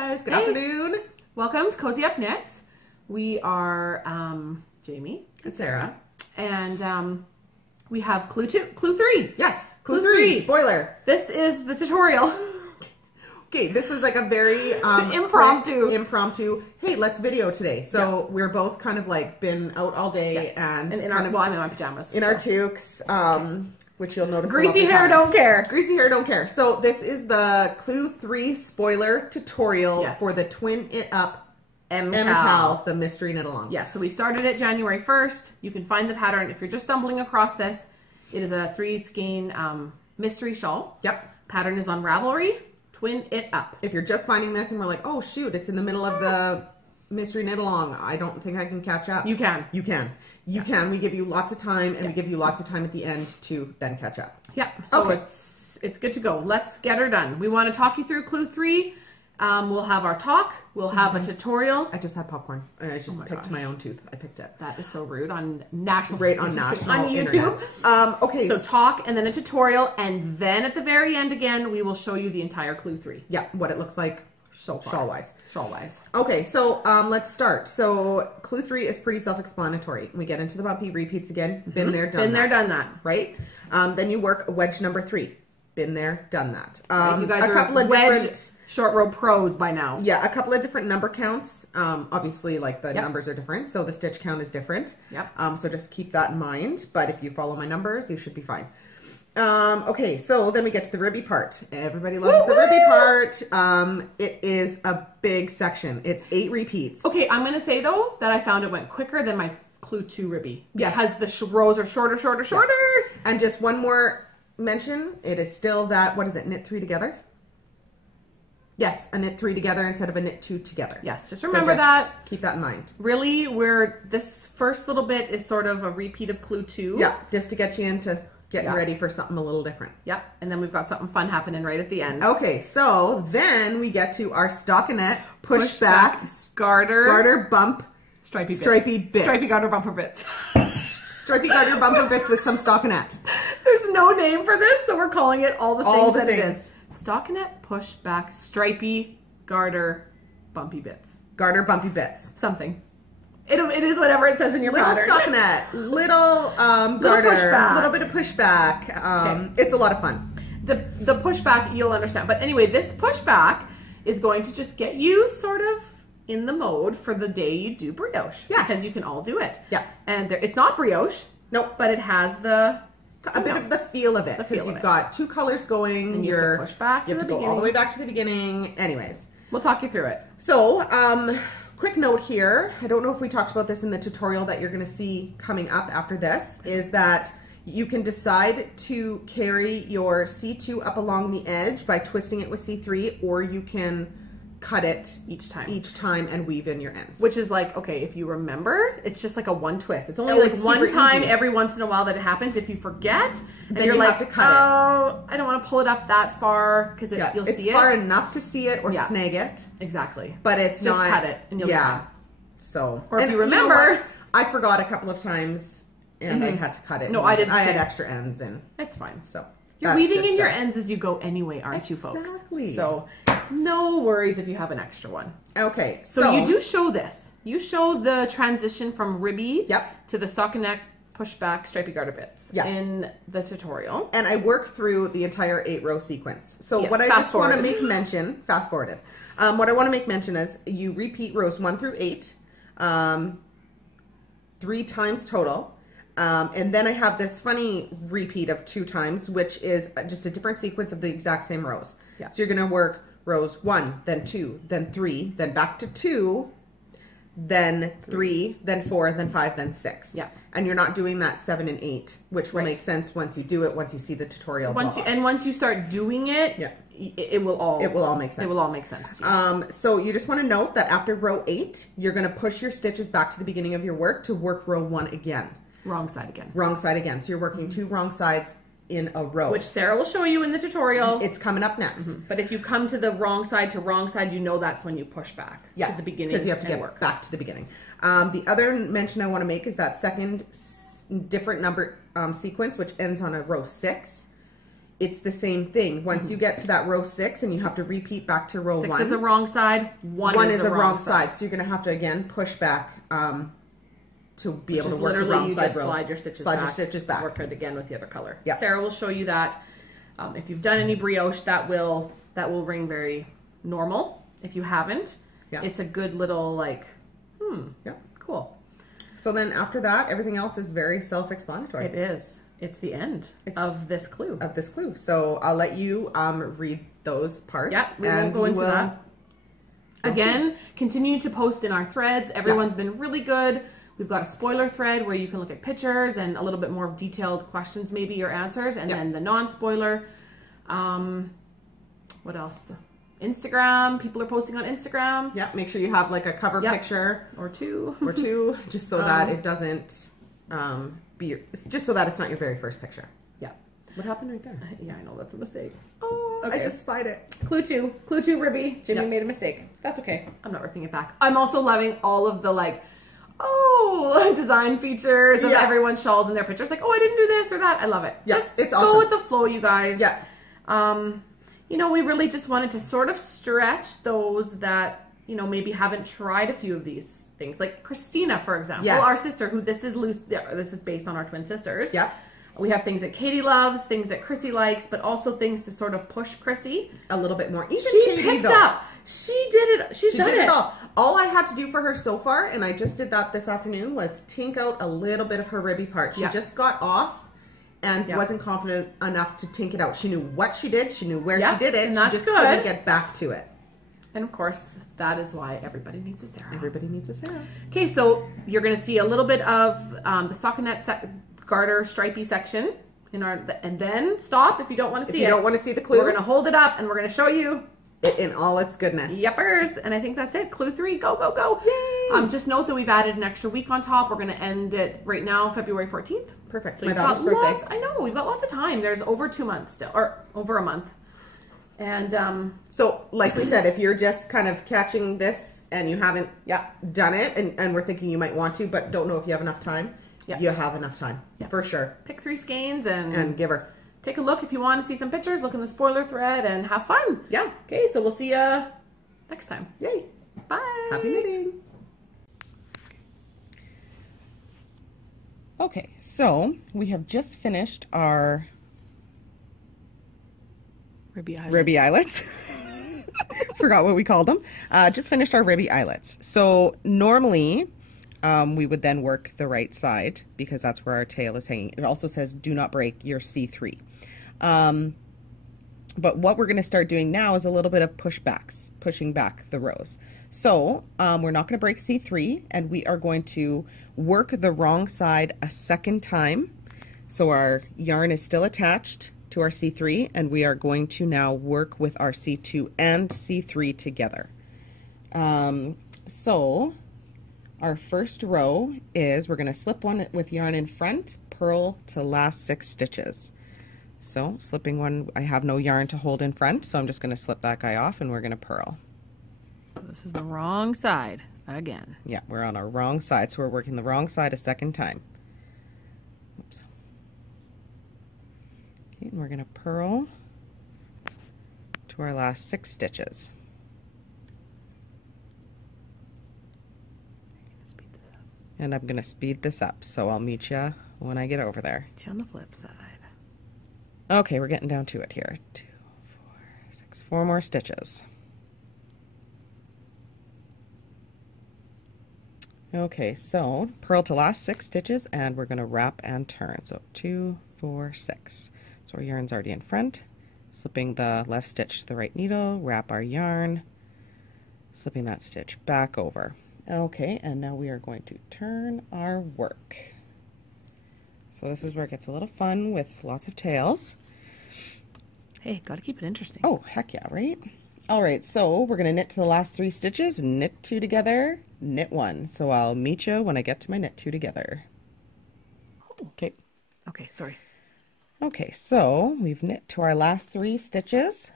guys, good afternoon. Welcome to Cozy Up Knits. We are Jamie and Sarah. And we have clue 3. Yes, clue 3, spoiler. This is the tutorial. Okay, this was like a very impromptu, hey, let's video today. So we're both kind of like been out all day and in our, well, I'm in my pajamas. In our toques, which you'll notice. Greasy hair don't care. Greasy hair don't care. So this is the clue 3 spoiler tutorial for the Twin It Up MCAL, the mystery knit along. Yeah, so we started it January 1st. You can find the pattern if you're just stumbling across this. It is a 3 skein mystery shawl. Yep. Pattern is on Ravelry. Twin It Up. If you're just finding this and we're like, oh shoot, it's in the middle of the mystery knit along, I don't think I can catch up. You can. You can. You can. We give you lots of time, and we give you lots of time at the end to then catch up. Yeah. So it's good to go. Let's get her done. We want to talk you through clue 3. We'll have our talk. We'll have a tutorial. I just had popcorn. And I just picked my own tooth. I picked it. That is so rude on national. On YouTube. Internet. Okay. So talk and then a tutorial, and then at the very end again, we will show you the entire clue 3. Yeah, what it looks like so far. Shawl-wise. Okay, so let's start. So clue 3 is pretty self-explanatory. We get into the bumpy repeats again. Been there, done that. Been there, done that. Right? Then you work wedge number 3. Been there, done that. You guys are a couple of different short row pros by now. Yeah, a couple of different number counts. Obviously, like the numbers are different, so the stitch count is different. Yep. So just keep that in mind. But if you follow my numbers, you should be fine. Okay, so then we get to the ribby part. Everybody loves the ribby part. It is a big section. It's 8 repeats. Okay, I'm going to say, though, that I found it went quicker than my clue 2 ribby. Yes. Because the rows are shorter. Yeah. And just one more mention. It is still that, what is it, knit 3 together? Yes, a knit 3 together instead of a knit 2 together. Yes, just remember that. Keep that in mind. Really, this first little bit is sort of a repeat of clue 2. Yeah, just to get you into getting ready for something a little different. Yep, and then we've got something fun happening right at the end. Okay, so then we get to our stockinette pushback garter bump stripy bits. Stripy garter bumper bits. Stripy garter bumper bits with some stockinette. There's no name for this, so we're calling it all the things that it is. Stockinette pushback stripy garter bumpy bits. Garter bumpy bits. Something. It is whatever it says in your pattern. Little stockinette, little garter, pushback. Little bit of pushback. It's a lot of fun. The pushback you'll understand. But anyway, this pushback is going to just get you sort of in the mode for the day you do brioche. Yes. Because you can all do it. Yeah. And it's not brioche. Nope. But it has a bit of the feel of it. Because you've got 2 colors going. And you have to push back to the beginning. You have to go all the way back to the beginning. Anyways. We'll talk you through it. So, quick note here, I don't know if we talked about this in the tutorial that you're going to see coming up after this, is that you can decide to carry your C2 up along the edge by twisting it with C3, or you can cut it each time and weave in your ends. Which is like, okay, if you remember, it's just like a one twist. It's only like one time every once in a while that it happens. If you forget, and then you're like, have to cut oh, I don't want to pull it up that far because you'll see it. It's far enough to see it or snag it. Exactly. But it's just not. Just cut it and you'll be fine. So, or if you remember, you know, I forgot a couple of times and I had to cut it. No, I didn't. I had extra ends and it's fine. So you're weaving in your ends as you go anyway, aren't you, folks? Exactly. So no worries if you have an extra one. Okay. So you do show this. You show the transition from ribby to the stockinette pushback stripy garter bits in the tutorial. And I work through the entire 8-row sequence. So what I just want to make mention, fast forwarded. What I want to make mention is you repeat rows 1 through 8, 3 times total. And then I have this funny repeat of 2 times, which is just a different sequence of the exact same rows. Yeah. So you're going to work rows 1, then 2, then 3, then back to 2, then 3, then 4, then 5, then 6. Yeah. And you're not doing that 7 and 8, which will make sense once you do it, once you see the tutorial. Once you start doing it, it will all make sense. It will all make sense to you. So you just want to note that after row 8, you're going to push your stitches back to the beginning of your work to work row 1 again. Wrong side again. Wrong side again. So you're working 2 wrong sides in a row. Which Sarah will show you in the tutorial. It's coming up next. But if you come to the wrong side you know that's when you push back to the beginning. Because you have to get back to the beginning. The other mention I want to make is that second different number sequence, which ends on a row 6. it's the same thing. Once you get to that row 6 and you have to repeat back to row 1. 6 is a wrong side, 1 is a wrong side. So you're going to have to, again, push back to be able to work the literally wrong you side just row. slide your stitches Slide back. your stitches back. Work it again with the other color. Yeah. Sarah will show you that. If you've done any brioche, that will ring very normal. If you haven't, it's a good little like, cool. So then after that, everything else is very self-explanatory. It is. It's the end of this clue. So I'll let you read those parts. Yeah, we won't go into that. Again, continue to post in our threads. Everyone's been really good. We've got a spoiler thread where you can look at pictures and a little bit more detailed questions, maybe, or answers. And then the non-spoiler. What else? Instagram. People are posting on Instagram. Yeah, make sure you have like a cover picture. Or two. Just so that it doesn't just so that it's not your very first picture. Yeah. What happened right there? Yeah, I know, that's a mistake. Oh, okay. I just spied it. Clue 2, Ribby. Jimmy made a mistake. That's okay. I'm not ripping it back. I'm also loving all of the like, design features of everyone's shawls and their pictures. Like, I didn't do this or that. I love it. Yeah, just it's go awesome. with the flow, you guys. Yeah. We really just wanted to sort of stretch those that, maybe haven't tried a few of these things. Like Christina, for example, our sister, who this is based on our twin sisters. Yeah. We have things that Katie loves, things that Chrissy likes, but also things to sort of push Chrissy a little bit more. Even she Katie, picked up. She did it. She did it all. All I had to do for her so far, and I just did that this afternoon, was tink out a little bit of her ribby part. She just got off and wasn't confident enough to tink it out. She knew what she did. She knew where she did it. And that's she just couldn't get back to it. And of course, that is why everybody needs a Sarah. Everybody needs a Sarah. Okay, so you're going to see a little bit of the stockinette garter stripy section in our, and then stop if you don't want to see it. If you don't want to see the clue, we're going to hold it up and we're going to show you it in all its goodness. Yepers, and I think that's it. Clue 3, go, go, go. Yay! Just note that we've added an extra week on top. We're going to end it right now, February 14th. Perfect. So my daughter's birthday. I know, we've got lots of time. There's over 2 months still, or over a month. And so, like we said, if you're just kind of catching this and you haven't done it, and we're thinking you might want to, but don't know if you have enough time, you have enough time, for sure. Pick 3 skeins and give her. Take a look if you want to see some pictures. Look in the spoiler thread and have fun. Yeah. Okay, so we'll see you next time. Yay. Bye. Happy knitting. Okay, so we have just finished our ribby eyelets. Forgot what we called them. Just finished our ribby eyelets. So normally we would then work the right side because that's where our tail is hanging. It also says do not break your C3. But what we're going to start doing now is a little bit of pushbacks, pushing back the rows. So we're not going to break C3, and we are going to work the wrong side a second time. So our yarn is still attached to our C3, and we are going to now work with our C2 and C3 together. So our first row is we're going to slip one with yarn in front, purl to last 6 stitches. So slipping one, I have no yarn to hold in front, so I'm just going to slip that guy off and we're going to purl. This is the wrong side again. Yeah, we're on our wrong side, so we're working the wrong side a second time. Oops. Okay, and we're going to purl to our last 6 stitches. And I'm going to speed this up, so I'll meet you when I get over there. Meet you on the flip side. Okay, we're getting down to it here. 2, 4, 6, 4 more stitches. Okay, so purl to last 6 stitches, and we're going to wrap and turn. So 2, 4, 6. So our yarn's already in front. Slipping the left stitch to the right needle, wrap our yarn, slipping that stitch back over. Okay, and now we are going to turn our work. So this is where it gets a little fun with lots of tails. Hey, gotta keep it interesting. Oh, heck yeah, right? All right, so we're gonna knit to the last 3 stitches, knit 2 together, knit 1. So I'll meet you when I get to my knit 2 together. Okay. Okay, sorry. Okay, so we've knit to our last 3 stitches,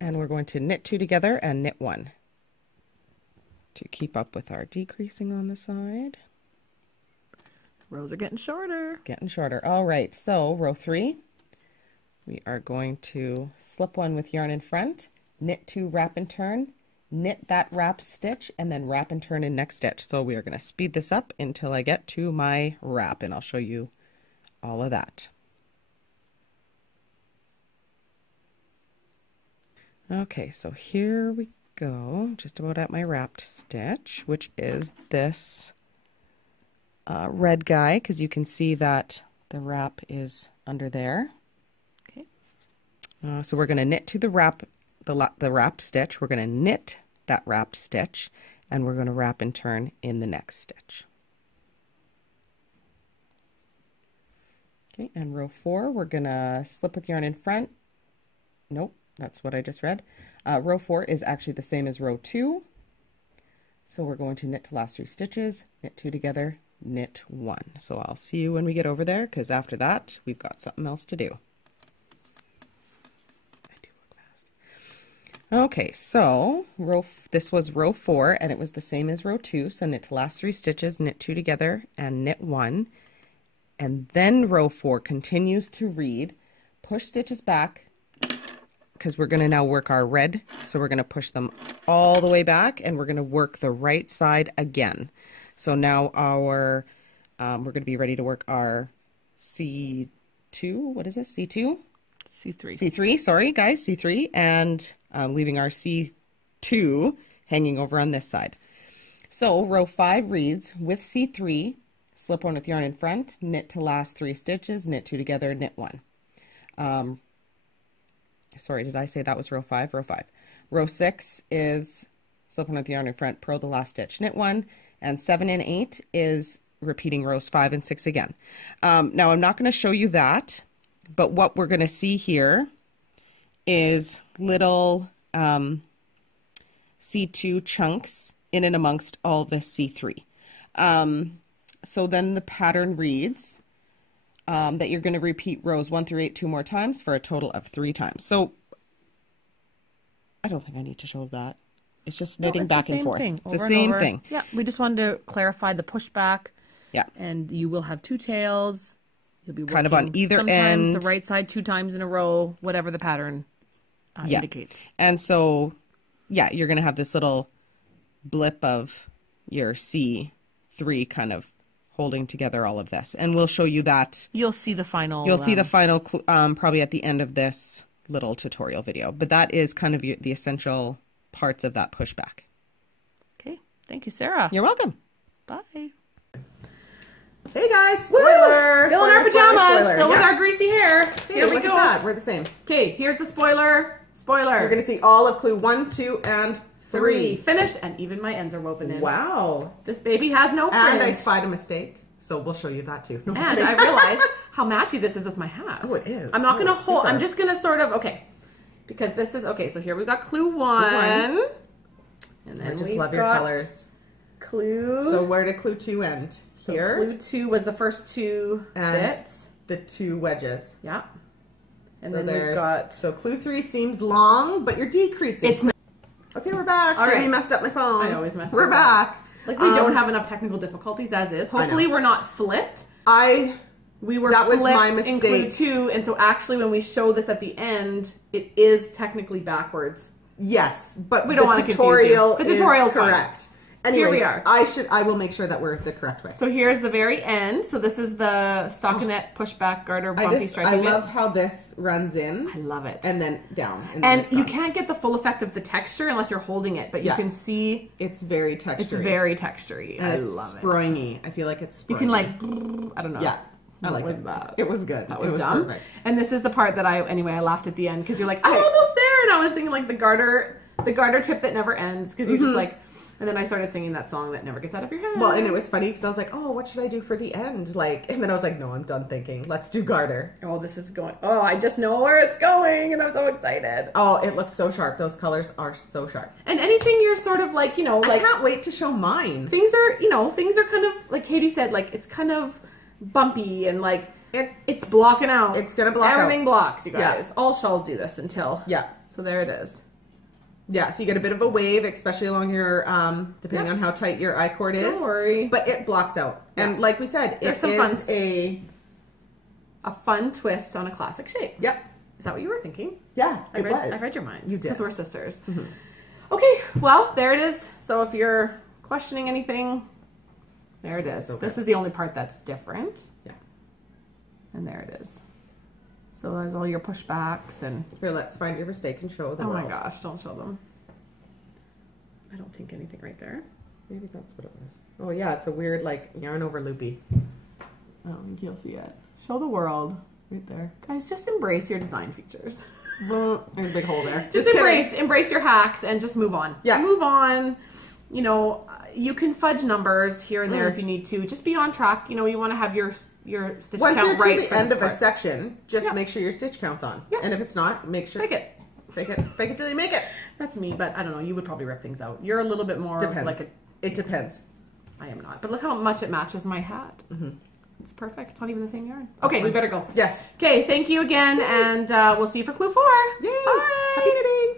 and we're going to knit 2 together and knit 1 to keep up with our decreasing on the side. Rows are getting shorter. Getting shorter. All right, so row 3, we are going to slip one with yarn in front, knit 2, wrap and turn, knit that wrap stitch, and then wrap and turn in next stitch. So we are going to speed this up until I get to my wrap, and I'll show you all of that. Okay, so here we go, just about at my wrapped stitch, which is this red guy, because you can see that the wrap is under there. Okay. So we're going to knit to the wrap, the wrapped stitch. We're going to knit that wrapped stitch, and we're going to wrap and turn in the next stitch. Okay, and row 4, we're going to slip with yarn in front. Nope, that's what I just read. Row 4 is actually the same as row 2. So we're going to knit to last 3 stitches, knit 2 together, knit 1. So I'll see you when we get over there, because after that we've got something else to do. I do look fast. Okay, so this was row 4, and it was the same as row 2. So knit to last 3 stitches, knit 2 together, and knit 1. And then row 4 continues to read, push stitches back, because we're going to now work our red. So we're going to push them all the way back, and we're going to work the right side again. So now our, we're going to be ready to work our C2, what is this, C2? C3. C3, sorry guys, C3, and leaving our C2 hanging over on this side. So row 5 reads, with C3, slip one with yarn in front, knit to last 3 stitches, knit 2 together, knit 1. Sorry, did I say that was row 5? Row 5. Row 6 is slip one with yarn in front, purl the last stitch, knit 1, and 7 and 8 is repeating rows 5 and 6 again. Now I'm not going to show you that, but what we're going to see here is little C2 chunks in and amongst all this C3. So then the pattern reads that you're going to repeat rows 1 through 8 2 more times for a total of 3 times. So I don't think I need to show that. It's just knitting back and forth. It's the same thing. Yeah, we just wanted to clarify the pushback. Yeah. And you will have 2 tails. You'll be kind of on either sometimes end. The right side 2 times in a row, whatever the pattern indicates. And so, yeah, you're going to have this little blip of your C3 kind of holding together all of this. And we'll show you that. You'll see the final. You'll see the final probably at the end of this little tutorial video. But that is kind of the essential parts of that pushback. Okay. Thank you, Sarah. You're welcome. Bye. Hey guys, spoiler! Still in our pajamas, still with our greasy hair. Hey, here we look go. at that. We're the same. Okay, here's the spoiler. Spoiler. You're going to see all of clue 1, 2, and 3. Finished, and even my ends are woven in. Wow. This baby has no fringe. And I spied a mistake, so we'll show you that too. No, and I realized how matchy this is with my hat. Oh, it is. I'm not going to hold, I'm just going to sort of, okay. Because this is, okay, so here we've got clue 1. And then I just love your colors. Clue. So where did clue 2 end? So here. Clue 2 was the first 2 and bits. The 2 wedges. Yeah. And so then we've got... So clue 3 seems long, but you're decreasing. It's not. Okay, we're back. All Jamie right. messed up my phone. I always mess We're up. back. Like we don't have enough technical difficulties as is. Hopefully we're not flipped. We were that was flipped my in clue mistake. 2, and so actually when we show this at the end, it is technically backwards. Yes, but we don't want to confuse you. The tutorial is correct. Anyways, here we are. I will make sure that we're the correct way. So here's the very end. So this is the stockinette pushback garter bumpy striping. I love how this runs in. I love it. And then down. And you can't get the full effect of the texture unless you're holding it, but you can see it's very textury. It's very textury. And I it's love it. Springy. I feel like it's springy. You can like, I don't know. Yeah. I like was it. That? It was good. That was dumb. Perfect. And this is the part that I laughed at the end because you're like, I'm almost there, and I was thinking like the garter tip that never ends because you're just like, and then I started singing that song that never gets out of your head. Well, and it was funny because I was like, oh, what should I do for the end? Like, and then I was like, no, I'm done thinking. Let's do garter. Oh, this is going. Oh, I just know where it's going, and I'm so excited. Oh, it looks so sharp. Those colors are so sharp. And anything you're sort of like, like I can't wait to show mine. Things are kind of like Katie said, like it's kind of bumpy and like it's blocking out. It's gonna block everything out. Blocks, you guys. Yeah. All shawls do this until So there it is. Yeah, so you get a bit of a wave, especially along your, depending on how tight your I-cord is. Don't worry. But it blocks out. Yeah. And like we said, it is a fun twist on a classic shape. Yep. Is that what you were thinking? Yeah, I read your mind. You did. Because we're sisters. Okay, well, there it is. So if you're questioning anything, there it is. Okay. This is the only part that's different. Yeah. And there it is. So there's all your pushbacks and... Here, let's find your mistake and show the world. Oh my gosh, don't show them. I don't think anything right there. Maybe that's what it was. Oh yeah, it's a weird like yarn over loopy. I don't think you'll see it. Show the world. Right there. Guys, just embrace your design features. Well, there's a big hole there. Just embrace your hacks and just move on. Yeah. Move on. You know, you can fudge numbers here and there if you need to. Just be on track. You know, you want to have your stitch Once count you're right to the for end this of a part. section, just Yeah. make sure your stitch count's on. Yeah. And if it's not, make sure. Fake it. Fake it till you make it. That's me, but I don't know. You would probably rip things out. You're a little bit more Depends. like a... It depends. I am not. But look how much it matches my hat. It's perfect. It's not even the same yarn. That's Okay, we fine. better go. Yes. Okay, thank you again, and we'll see you for clue 4. Yay! Bye. Happy knitting!